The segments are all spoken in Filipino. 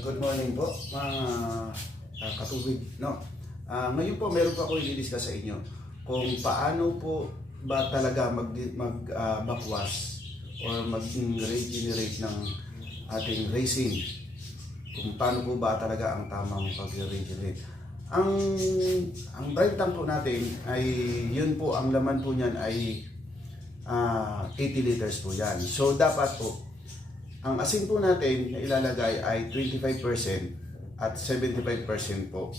Good morning po mga katubig, no? Ngayon po meron po ako i-discuss sa inyo kung paano po ba talaga bakwas or mag-regenerate ng ating resin. Kung paano po ba talaga ang tamang pag-regenerate. Ang bright tank po natin ay yun po, ang laman po niyan ay 80 liters po yan. So dapat po ang asin po natin na ilalagay ay 25% at 75% po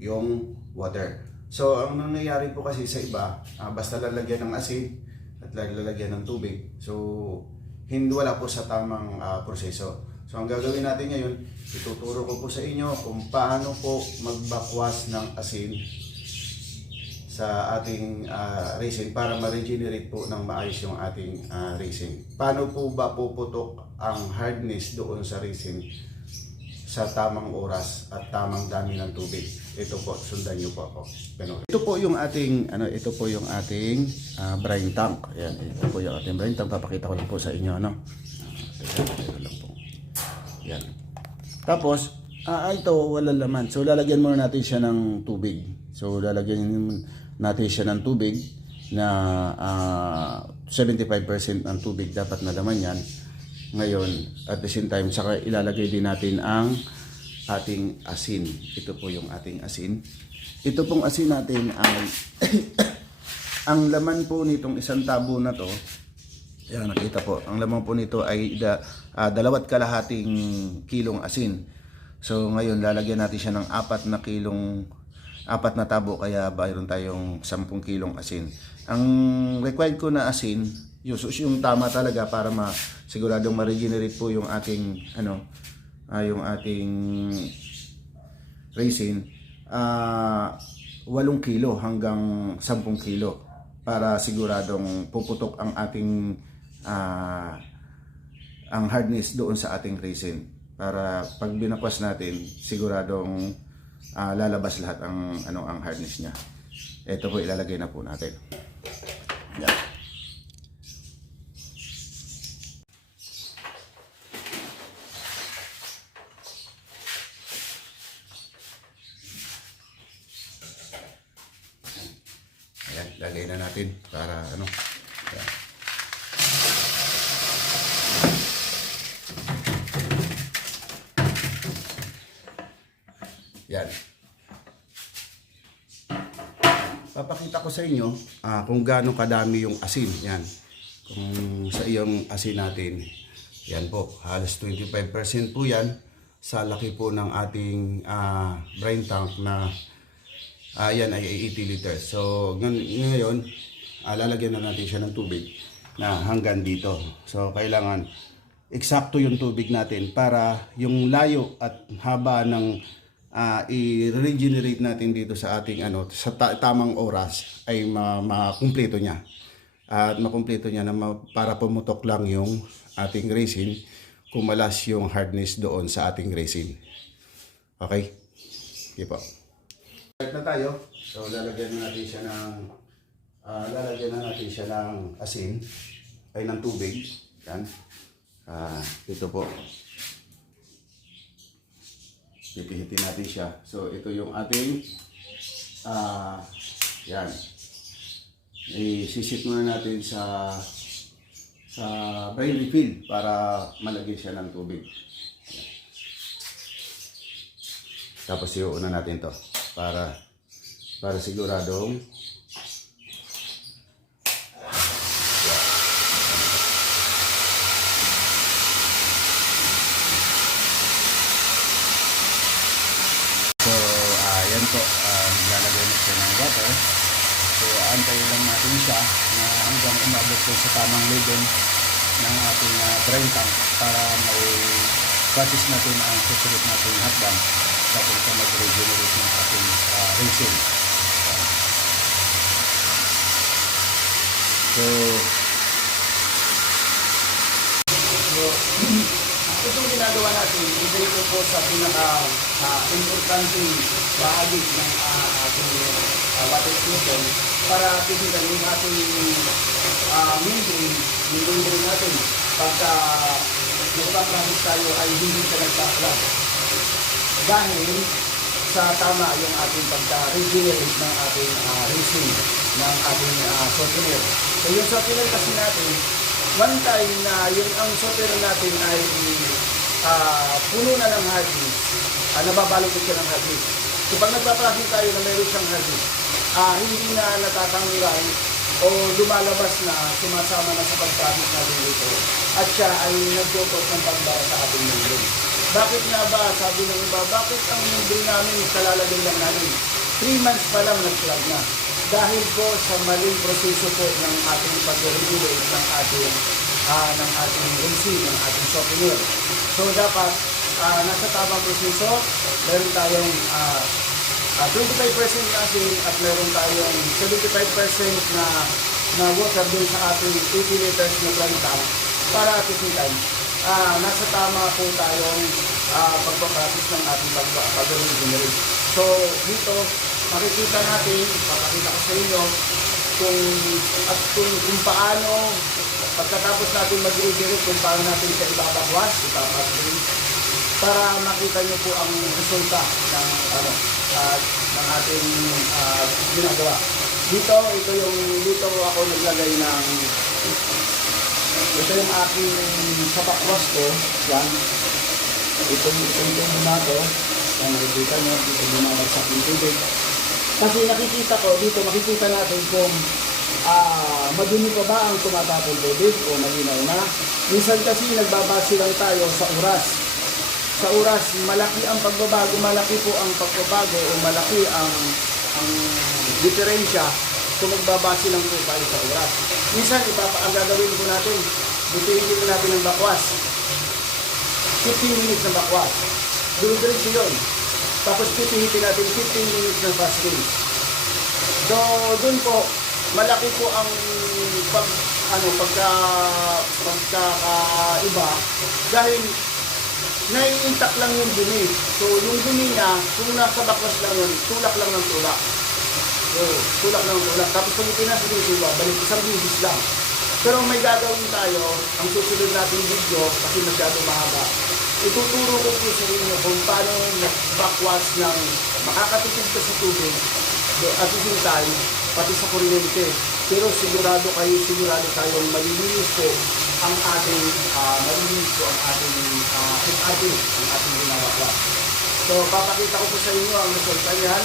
yung water. So ang nangyayari po kasi sa iba, basta lalagyan ng asin at lalagyan ng tubig. So hindi, wala po sa tamang proseso. So ang gagawin natin ngayon, ituturo ko po sa inyo kung paano po magbakwas ng asin sa ating resin para ma-regenerate po ng maayos yung ating resin. Paano po ba puputok ang hardness doon sa resin sa tamang oras at tamang dami ng tubig? Ito po, sundan niyo po ako. Ito po yung ating brine tank. Ayan, ito po yung ating brine tank. Papakita ko lang po sa inyo, ano. Ito lang po. Yan. Tapos, ito walang laman. So lalagyan muna natin siya ng tubig. So lalagyan natin siya ng tubig na 75% ng tubig dapat na laman yan. Ngayon, at the same time, saka ilalagay din natin ang ating asin. Ito po yung ating asin. Ito pong asin natin ay ang laman po nitong isang tabo na to, yan, nakita po, ang laman po nito ay 2.5 kilong asin. So ngayon, lalagyan natin siya ng 4 na tabo, kaya mayroon tayong 10 kilong asin. Ang required ko na asin, yung tama talaga para siguradong ma-regenerate po yung ating yung ating resin, 8 kilo hanggang 10 kilo para siguradong puputok ang ating ang hardness doon sa ating resin, para pag binakwas natin siguradong lalabas lahat ang hardness niya. Ito po, ilalagay na po natin. Yan. Ayan, lagay na natin para Ayan. Yan. Papakita ko sa inyo kung gaano kadami yung asin. Yan. Kung sa iyong asin natin, yan po, halos 25% po yan sa laki po ng ating brine tank na yan ay 80 liters. So ngayon, lalagyan na natin siya ng tubig na hanggang dito. So kailangan eksakto yung tubig natin para yung layo at haba ng i-regenerate natin dito sa ating sa tamang oras ay makumpleto niya. At makumpleto niya na para pumutok lang yung ating resin, kumalas yung hardness doon sa ating resin. Okay? Okay po. Start na tayo. So lalagyan na natin siya ng asin ay ng tubig. Yan. Ito po. Pipihitin natin siya. So ito yung ating yan. Isisit muna natin sa brine refill para malagyan siya ng tubig. Tapos iuuna natin to para siguradong yan po, lalagay na siya ng water. So antayin lang natin siya na hanggang umabot po sa tamang level ng ating brine tank para may process natin ang susunod natin hakbang tapos sa mag-regenerate ng ating resin. So itong ginagawa natin, dito po sa pinaka-importante bahagi ng ating water station para titignan yung ating membrane natin pagka nagpa-process tayo ay hindi siya nagpa-plug. dahil sa tama yung ating pagka-regulate ng ating racing, ng ating souvenir. So yung souvenir kasi natin, one time na yung ang souvenir natin ay puno na ng hard disk, nababalot siya ng hard disk. So pag nagpapractice tayo na meron siyang hard disk, hindi na natatanggiran o lumalabas na, sumasama na sa pag-practice natin dito. At siya ay nagdukot ng pagbara sa ating membrane. Bakit nga ba, sabi ng iba, bakit ang membrane namin kalalagay lang namin? 3 months pa lang nag-plug na. Dahil po sa maling proseso po ng ating pag-regulate ng ating racing, ng ating souvenir. So dapat nasa tamang proseso, meron tayong 25% asin at meron tayong 75% na water dun sa ating 80 liters na dry tank para at the same time, nasa tama po tayong pagpapractice ng ating pag-regenerate. So dito, makikita natin, papakita ko sa inyo kung paano pagkatapos natin mag-regenerate, kung paano natin siya ibabagwas, para makita nyo po ang resulta ng ng ating ginagawa. Dito ako naglagay ng ito yung aking sabakwas ko. Yan. Itong bumato. Yan, nakikita nyo. Dito bumabagsak yung tubig. Kasi nakikita ko, dito makikita natin kung madumi pa ba ang tumatapong tubig o malinaw na. Minsan kasi nagbabase lang tayo sa oras. Sa oras, malaki ang pagbabago, malaki po ang pagbabago o malaki ang diferensya kung magbabase lang po tayo sa oras. Minsan, ang gagawin po natin, butihin natin ng bakwas. 15 minutes ng bakwas. Diretso yun. Tapos pipihitin natin 15 minutes ng fast rinse. So, dun po, malaki po ang pagkakaiba dahil nai-intact lang yung dumi. So, yung dumi niya, kung nasa bakwas lang yun, tulak lang ng tulak. So, tulak lang ng tulak. Tapos pag ipinasusuba, balik isang bisis lang. Pero may gagawin tayo, ang susunod nating video, kasi masyado mahaba. Ituturo ko po sa inyo kung paano bakwas ng makakatipid ka sa tubig at the same time, pati sa kuryente. Pero sigurado tayong malilinis po ang ating ginagawa. So, papakita ko po sa inyo ang resulta niyan.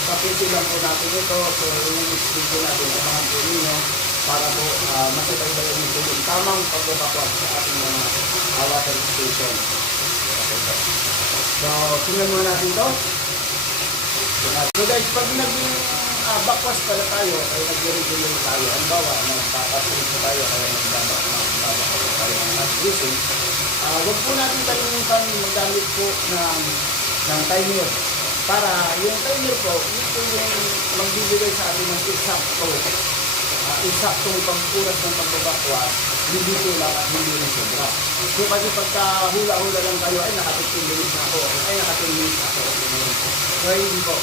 Papitin lang po natin ito. So, yung video natin, abangan po ninyo para po masabay-bayan nito yung tamang pagbabakwas sa ating mga water station. So, tingnan muna natin ito. So guys, pag bakwas pala tayo, ay nag-regulate tayo, ang bawa na nagpapasunod po tayo, kaya nagbabakwas tayo ng nag-racing, huwag po natin kalimutan magamit po ng timer. Para yung timer po, ito yung magbibigay sa atin ng eksaktong pang-oras ng pagbabakwas, hindi tulak at hindi rin sobra. So kasi pagka hula-hula lang tayo, ay naka-15 minutes na ako, ay naka-10 minutes na ako. So hindi po.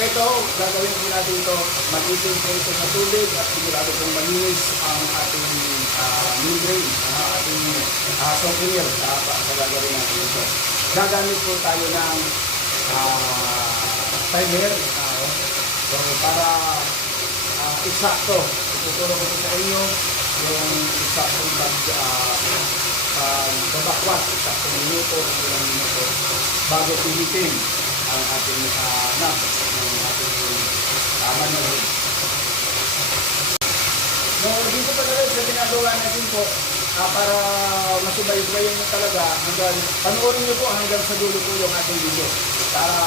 Ito, gagawin po natin ito, mag-itin po ito sa tubig at sigurado pong malinis ang ating membrane, ang ating souvenir sa gagawin natin ito. Gagamit po tayo ng timer, so para eksakto, ituturo ko sa inyo yung eksaktong pagbabakwas, eksaktong minuto, ilang minuto, bago pihitin ang ating manual. So, dito pa talaga sa ginagawa natin po, para masubay-subayan nyo talaga, panoorin nyo po hanggang sa dulo po yung ating video. Para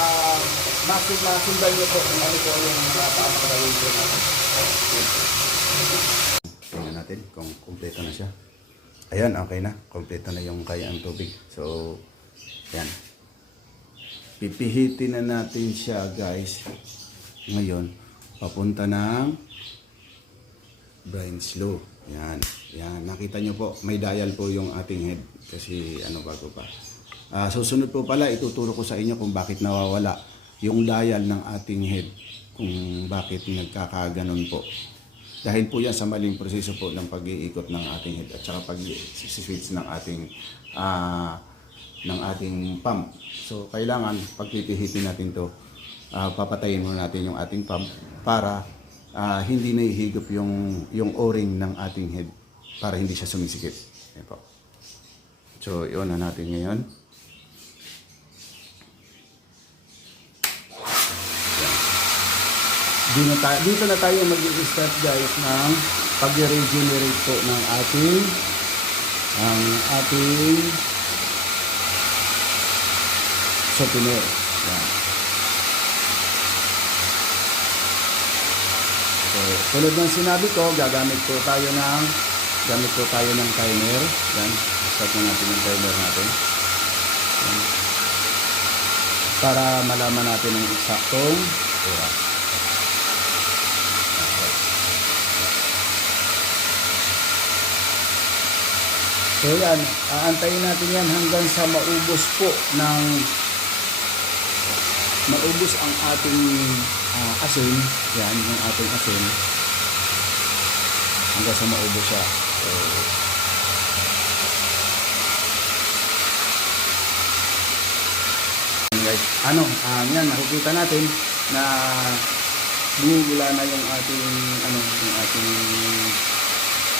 masundan nyo po kung ano po yung tamang gawin po natin. Tingnan natin kung kumpleto na siya. Ayan, okay na. Kumpleto na yung kayang tubig. So, ayan. Pipihitin na natin siya, guys. Ngayon, papunta ng brine slow. Yan. Yan. Nakita nyo po, may dial po yung ating head. Kasi bago pa. Susunod po pala, ituturo ko sa inyo kung bakit nawawala yung dial ng ating head. Kung bakit nagkakaganon po. Dahil po yan sa maling proseso po ng pag-iikot ng ating head at saka pag-switch ng ating ng ating pump. So kailangan pagpipihitin natin to, papatayin muna natin yung ating pump para hindi nahihigop yung o-ring ng ating head para hindi siya sumisikip. Ayan po. So i-on na natin ngayon. Dito na tayo mag-i-start guys ng pag-regenerate po ng ating softener. Yan. So, tulad ng sinabi ko, gamit po tayo ng timer. Yan. Start na natin yung timer natin. Yan. Para malaman natin ang eksaktong oras. So yan, aantayin natin yan hanggang sa maubos ang ating asin. Yan, yung ating asin. Hanggang sa maubos siya. So, guys, yan, nakikita natin na bumubula na yung ating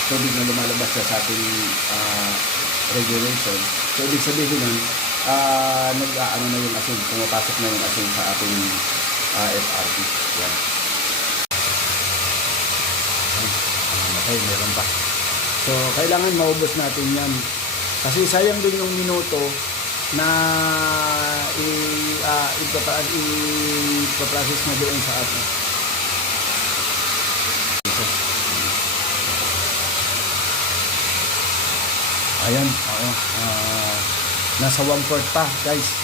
tubig na lumalabas sa ating regulation. So, ibig sabihin nun, nag-aano na yung asin, pumapasok na yung asin sa ating FRP. Yan. Okay, meron pa. So, kailangan maubos natin yan. Kasi sayang din yung minuto na ipaprocess na doon sa atin. Ayan, nasa 1/4 pa guys.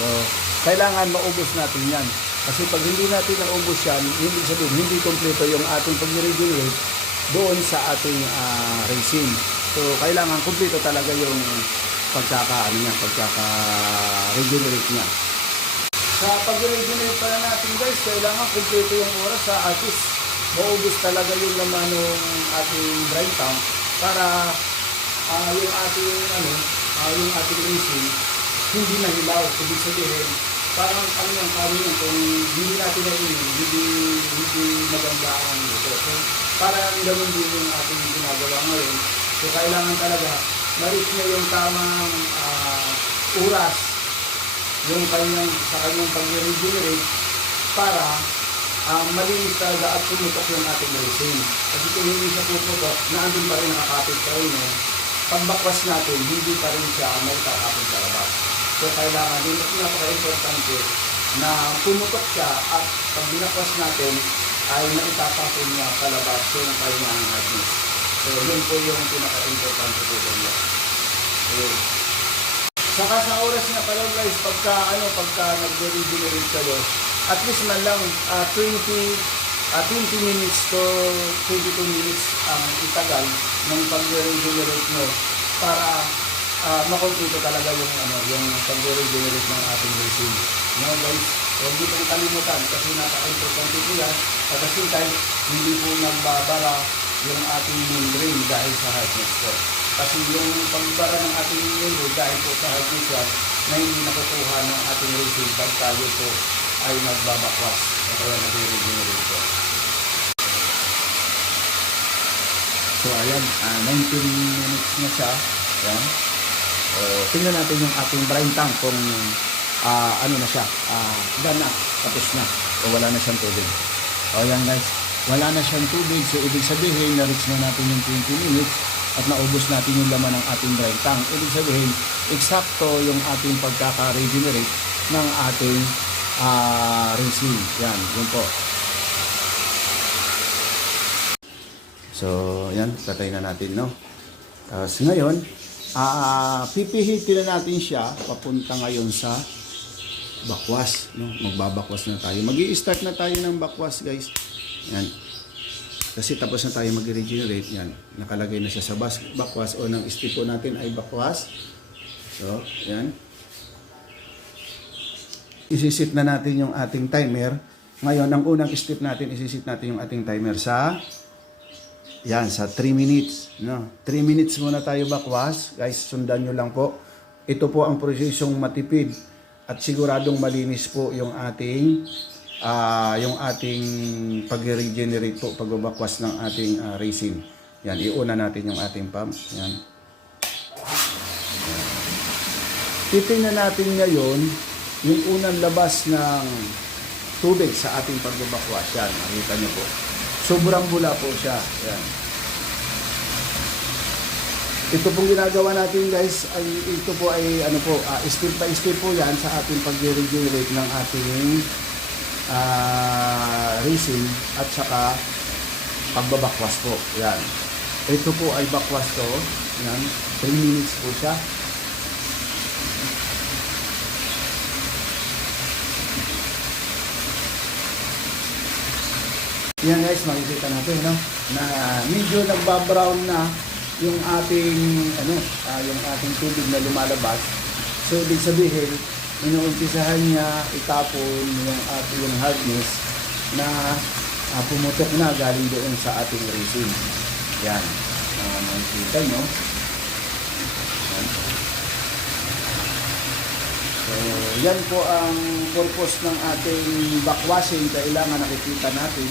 So, kailangan maubos natin yan. Kasi pag hindi natin naubos yan, hindi sabihin, hindi kompleto yung ating pag-regenerate doon sa ating resin. So, kailangan kompleto talaga yung pagkaka-regenerate niya. Sa pag-regenerate pala natin guys, kailangan kompleto yung oras sa atis. Maubos talaga yung laman ng ating dry tank para yung ating resin hindi nahilaw. Ibig sabihin, parang kami kung hindi natin hindi maganda ang ito. So, parang ganun din yung ating ginagawa ngayon. So, kailangan talaga ma-reach na yung tamang oras yung sa kanyang pag-regenerate para malinis talaga at pumutok yung ating resin. Kasi kung hindi siya pumutok, naandun pa rin, nakakapit pa rin yun. Pagbakwas natin, hindi pa rin siya may kakapit sa labas. So, kailangan din, napaka-importante na pumutok siya at pag binakwas natin, ay naitapakon niya palabas yung kanyang hardness. So, yun po yung pinaka-importante po doon. So, saka sa oras na pala guys, pagka nag-regenerate kayo, at least man lang 20 minutes to 22 minutes ang itagal ng pag-regenerate nyo para makompleto talaga yung pag-regenerate ng ating resin. No guys, huwag nyo pong kalimutan kasi napaka-importante po yan. At the same time, hindi po nagbabara yung ating membrane dahil sa hardness po. Kasi yung pagbara ng ating membrane dahil po sa hardness yan na hindi nakukuha ng ating resin pag tayo po ay nagbabakwas o kaya nag-regenerate po. So ayan, 19 minutes na siya. Ayan. Tingnan natin yung ating brine tank kung na siya, done na, tapos na, o wala na siyang tubig. O ayan guys, wala na siyang tubig, so ibig sabihin, na-reach na natin yung 20 minutes at naubos natin yung laman ng ating brine tank. Ibig sabihin, eksakto yung ating pagkaka-regenerate ng ating resin. Yan, yun po. So, yan, patay na natin, no? So, ngayon, pipihitin na natin siya papunta ngayon sa bakwas, no? Magbabakwas na tayo. Magi-start na tayo ng bakwas, guys. Yan. Kasi tapos na tayo mag-regenerate. Yan. Nakalagay na siya sa bakwas o ng stipo natin ay bakwas. So, yan. Isisit na natin yung ating timer. Ngayon, ang unang step natin, isisit natin yung ating timer sa yan, sa 3 minutes. No? 3 minutes muna tayo bakwas. Guys, sundan nyo lang po. ito po ang prosesong matipid at siguradong malinis po yung ating pag-regenerate po, pagbabakwas ng ating resin. Yan, iuna natin yung ating pump. Yan. Titingnan natin ngayon yung unang labas ng tubig sa ating pagbabakwas. Yan, makita nyo po. Sobrang bula po siya. Yan. Ito pong ginagawa natin guys, ito po ay step by step po yan sa ating pag-regenerate ng ating resin at saka pagbabakwas po. Yan. Ito po ay bakwas to. Yan. 3 minutes po siya. Yan guys, makikita natin no, na medyo nagbabrown na yung ating yung ating tubig na lumalabas. So ibig sabihin, inuumpisahan niya itapon yung hardness na pumutok na galing doon sa ating resin. Yan. Makikita nyo. Yan. So, yan po ang purpose ng ating backwashing. Kailangan nakikita natin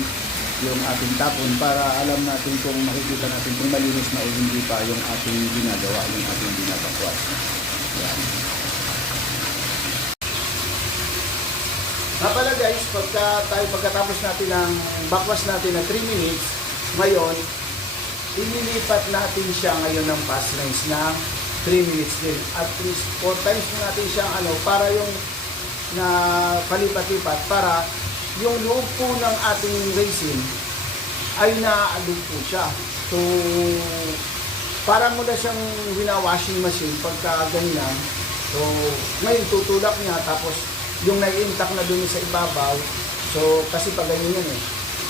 yung ating tapon para alam natin kung makikita natin kung malinis na o hindi pa yung ating ginagawa, yung ating binabakwas. Yan. Pala guys, pagkatapos natin ng bakwas natin na 3 minutes, ngayon, ililipat natin siya ngayon ng fast rinse ng 3 minutes din. At least 4 times natin siya para yung na palipat-lipat para yung loob po ng ating resin ay naaalog po siya. So, parang muna siyang washing machine pagka ganyan. So, ngayon tutulak niya tapos yung nai-intact na dun sa ibabaw. So, kasi pag ganyan yan eh.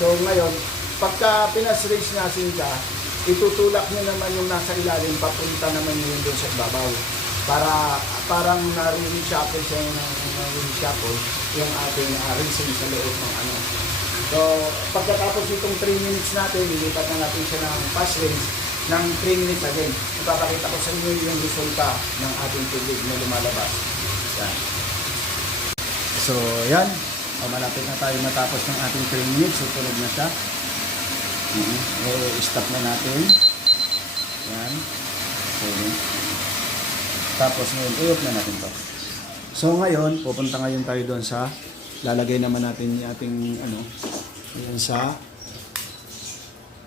So, ngayon, pagka pinas-rinse natin siya, itutulak niya naman yung nasa ilalim, papunta naman yun dun sa ibabaw. Parang na-reshuffle siya yung ating resin sa loob ng So, pagkatapos itong 3 minutes natin, ilipat na natin siya ng fast rinse ng 3 minutes again. Ipapakita ko sa inyo yung resulta ng ating tubig na lumalabas. Yan. So, yan. Malapit na tayo matapos ng ating 3 minutes. So, tulog na siya. Stop na natin. Yan. Okay. Tapos ngayon, i-off na natin to. So ngayon, pupunta ngayon tayo doon sa lalagay naman natin yung ating yan sa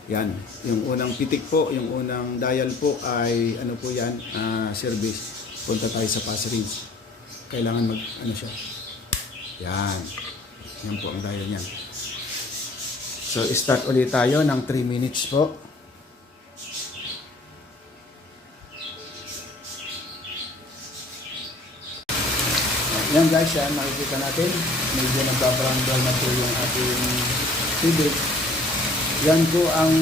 yan, yung unang pitik po, yung unang dial po ay po yan, service. Punta tayo sa pass rinse. Kailangan siya. Yan. Yan po ang dial niyan. So start ulit tayo ng 3 minutes po. Yan guys, yan makikita natin medyo nagbabrown na po yung ating tubig. Yan po ang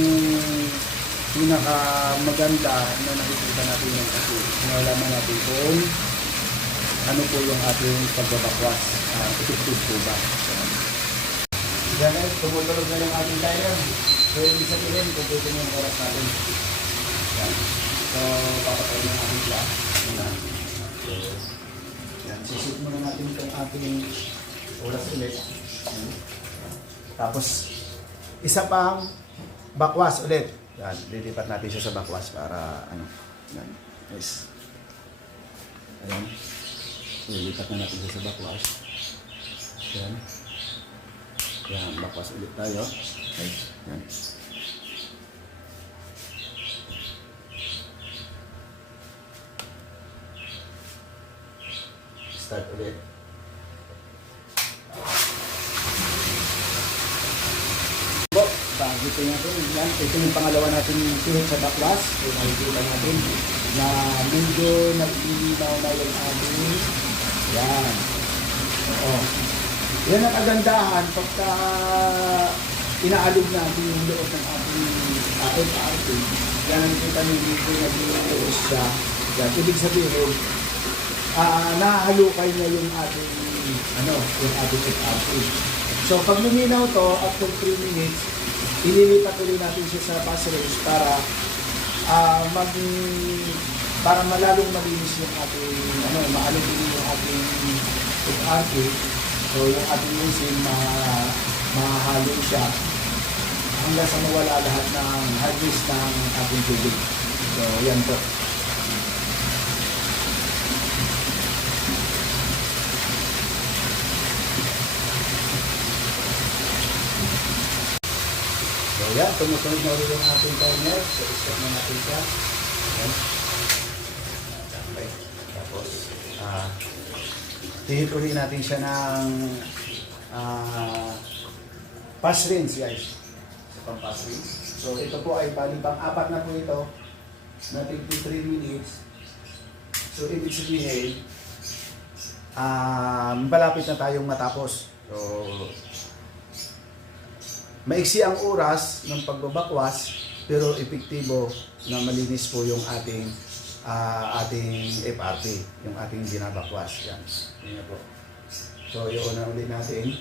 pinaka maganda na nakikita natin yung kasi nalaman natin kung ano po yung ating pagbabakwas, effective po ba. Yan guys, tumutulog na yung ating timer. So ibig sabihin, kumpleto na yung oras natin. Yan. So papatayin ng ating glass. Yan, sisit muna natin itong ating oras ulit. Tapos, isa pang bakwas ulit. Yan, lilipat natin siya sa bakwas para yan, yes. Ayan. Lilipat na natin siya sa bakwas. Yan. Yan, bakwas ulit tayo. Okay. Yan. Start ulit. Bago ito natin, yan, ito yung pangalawa natin pihit sa baklas. So, makikita natin na medyo naglilinaw na yung ating yan. Oo. Yan ang kagandahan pagka inaalog natin yung loob ng ating FRP. Yan ang kita nyo dito naglilinaw siya. Yan, ibig sabihin, nahalukay na yung ating yung ating FRP. So pag luminaw to after 3 minutes, ililipat ulit natin siya sa pass rinse para para malalong malinis yung ating, maalog din yung ating FRP. So yung ating resin, mahalo siya hanggang sa mawala lahat ng hardness ng ating tubig. So yan po. So yan, tumutunog na ulit yung ating timer. So stop na natin siya. Ayan. Okay. Tapos, Tihit ulit natin siya ng pass rinse, guys. Sa pass rinse. So ito po ay palibang apat na po ito na 53 minutes. So ibig sabihin, malapit na tayong matapos. So maiksi ang oras ng pagbabakwas, pero epektibo na malinis po yung ating FRP, yung ating binabakwas. Yan. Yan po. So iuna ulit natin.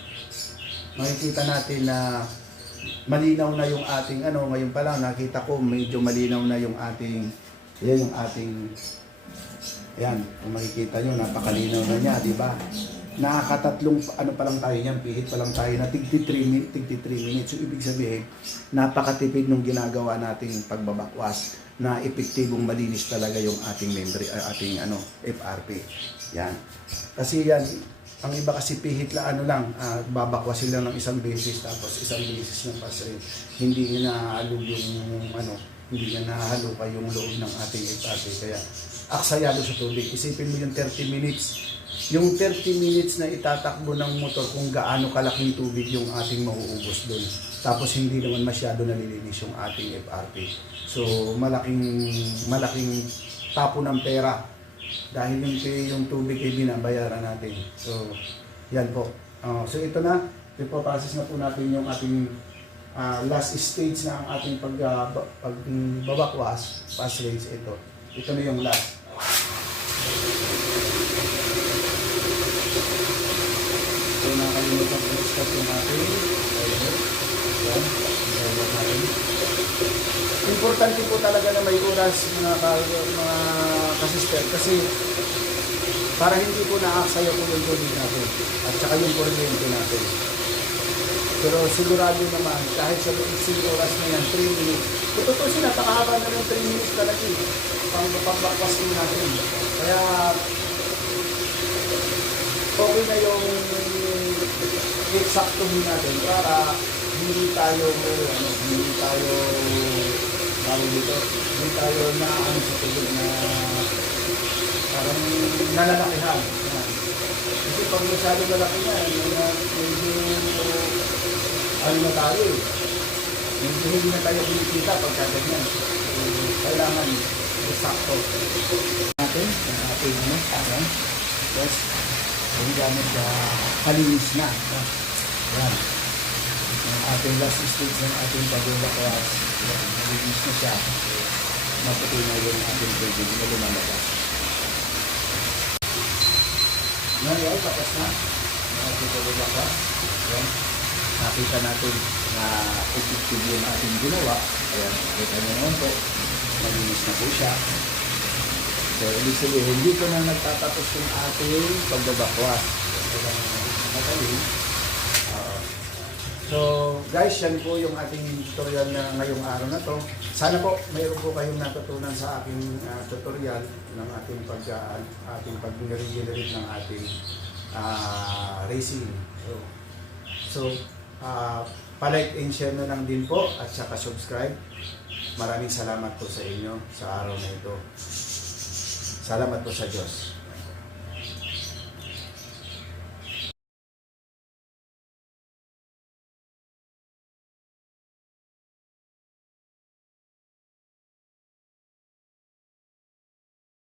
Makikita natin na malinaw na yung ating ngayon pa lang nakita ko medyo malinaw na yung ating yan, kung makikita nyo, napakalinaw na niya, di ba? Nakakatatlong pa lang tayo niyan, pihit pa lang tayo na 53 minutes. So, ibig sabihin, napakatipid nung ginagawa nating pagbabakwas na epektibong malinis talaga yung ating ating FRP. Yan. Kasi yan, ang iba kasi pihit lang, babakwasin lang ng isang beses, tapos isang beses ng pass rin. Hindi niya nahalo yung hindi niya nahalo pa yung loob ng ating FRP. Kaya, aksayado sa tubig. Isipin mo yung 30 minutes. Yung 30 minutes na itatakbo ng motor kung gaano kalaking tubig yung ating mauubos doon. Tapos hindi naman masyado nalilinis yung ating FRP. So malaking tapo ng pera dahil yung tubig ay binabayaran natin. So yan po. So ito na, ipaprocess na po natin yung ating last stage na ang ating pagbabakwas, pass rinse ito. Ito na yung last. So nakalimutan ko i-stop yung ating importante po talaga na may oras mga kasister kasi para hindi po naaksaya po yung tubig natin at saka yung kuryente natin. Pero sigurado naman kahit sa iksing oras na yan 3 minutes, tututusin napakahaba na ng 3 minutes talaga pang-bakwas din natin. Kaya okay na yung eksaktuhin natin para hindi tayo na sa tubig na parang nalalakihan. Kasi pag masyado lalaki na, medyo na tayo eh. Hindi na tayo kinikita pagka ganyan. Kailangan sakto natin ang ating ayan. Yes. Ang gamit na kalinis na. Yan. Ang ating last stage ng ating pagbabakwas. Yan. Malinis na siya. Maputi na yung ating tubig na lumalabas. Ngayon, tapos na. Ang ating pagbabakwas. Yan. Nakita natin na effective yung ating ginawa. Ayan, kita nyo naman po. Malinis na po siya. So, ibig sabihin, dito na nagtatapos yung ating pagbabakwas. So, guys, yan po yung ating tutorial na ngayong araw na to. Sana po, mayroon po kayong natutunan sa aking tutorial ng ating pag-regenerate ng ating racing. So, palike and share na lang din po at saka subscribe. Maraming salamat po sa inyo sa araw na ito. Salamat po sa Diyos.